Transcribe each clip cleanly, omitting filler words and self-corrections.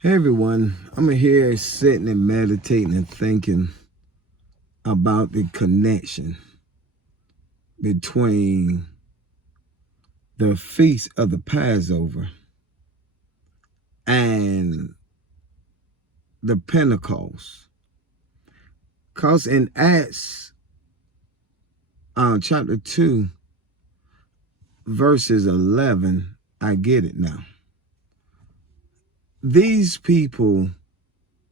Hey everyone, I'm here sitting and meditating and thinking about the connection between the feast of the Passover and the Pentecost. Because in Acts chapter 2, verses 11, I get it now. These people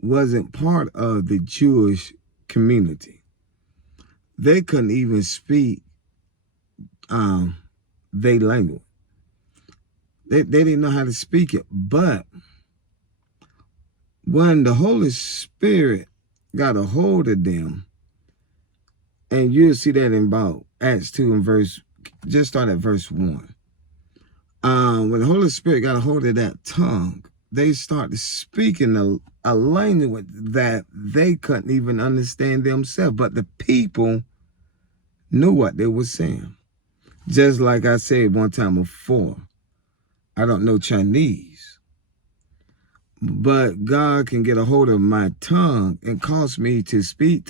wasn't part of the Jewish community. They couldn't even speak their language. They didn't know how to speak it. But when the Holy Spirit got a hold of them, and you'll see that in about Acts 2 and just start at verse 1. When the Holy Spirit got a hold of that tongue, they started speaking a language that they couldn't even understand themselves. But the people knew what they were saying. Just like I said one time before, I don't know Chinese, but God can get a hold of my tongue and cause me to speak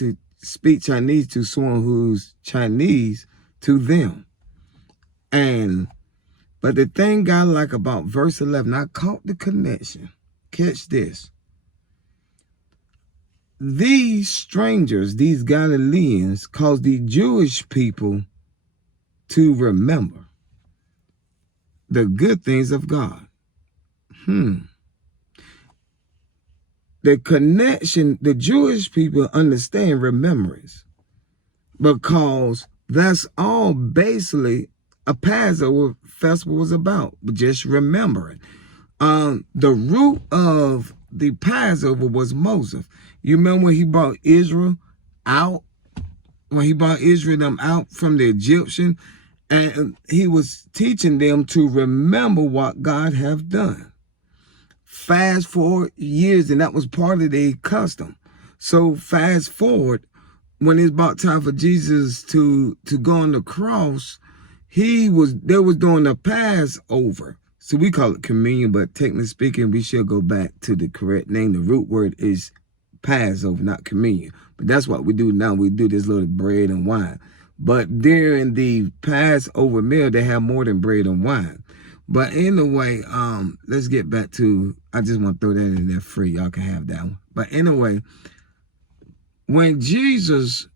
Chinese to someone who's Chinese to them. But the thing I like about verse 11, I caught the connection. Catch this. These strangers, these Galileans, caused the Jewish people to remember the good things of God. The connection, the Jewish people understand remembrance because that's all basically a Passover festival was about, just remembering. The root of the Passover was Moses. You remember when he brought Israel out? When he brought Israel them out from the Egyptian, and he was teaching them to remember what God have done. Fast forward years, and that was part of the custom. So fast forward, when it's about time for Jesus to go on the cross, they was doing the Passover. So we call it communion, but technically speaking, we should go back to the correct name. The root word is Passover, not communion. But that's what we do now. We do this little bread and wine. But during the Passover meal, they have more than bread and wine. But anyway, let's get back to, I just want to throw that in there free. Y'all can have that one. But anyway, when Jesus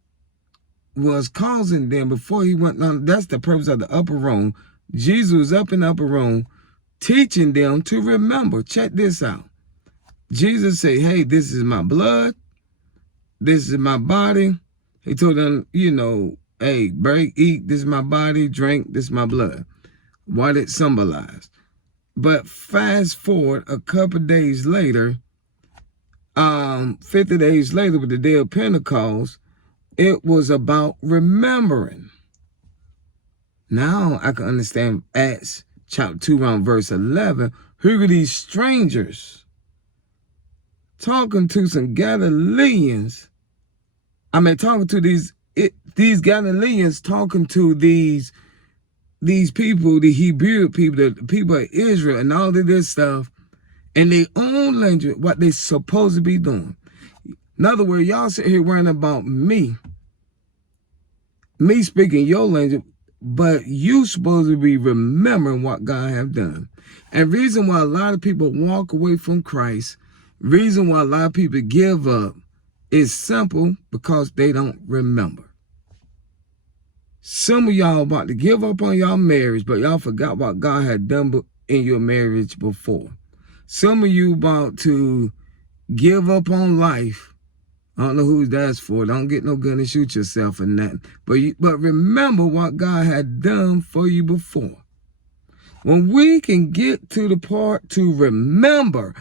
was causing them before he went on, that's the purpose of the upper room. Jesus was up in the upper room teaching them to remember. Check this out. Jesus said, hey, this is my blood. This is my body. He told them, hey, break, eat, this is my body, drink, this is my blood. What it symbolized. But fast forward a couple days later, 50 days later with the day of Pentecost, it was about remembering. Now I can understand Acts chapter 2 around verse 11. Who are these strangers talking to some Galileans? Talking to these Galileans, talking to these people, the Hebrew people, the people of Israel, and all of this stuff, and their own language, what they supposed to be doing. In other words, y'all sit here worrying about me speaking your language, but you supposed to be remembering what God have done. And reason why a lot of people walk away from Christ, reason why a lot of people give up, is simple, because they don't remember. Some of y'all about to give up on y'all marriage, but y'all forgot what God had done in your marriage before. Some of you about to give up on life. I don't know who that's for. Don't get no gun and shoot yourself and nothing. But remember what God had done for you before. When we can get to the part to remember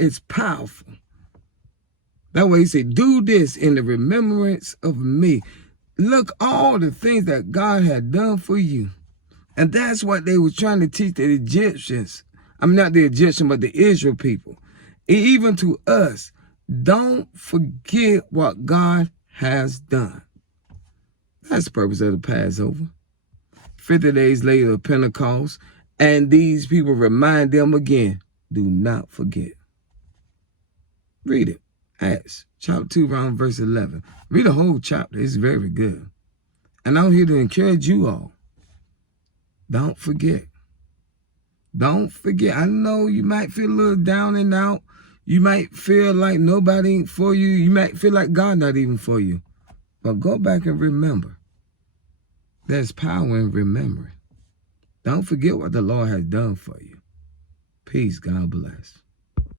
it's powerful. That way he said, do this in the remembrance of me. Look all the things that God had done for you. And that's what they were trying to teach the Egyptians. Not the Egyptians, but the Israel people. Even to us, don't forget what God has done. That's the purpose of the Passover. 50 days later, Pentecost, and these people remind them again, do not forget. Read it. Acts chapter 2, around verse 11. Read the whole chapter. It's very good. And I'm here to encourage you all. Don't forget. Don't forget. I know you might feel a little down and out. You might feel like nobody ain't for you. You might feel like God not even for you. But go back and remember. There's power in remembering. Don't forget what the Lord has done for you. Peace. God bless.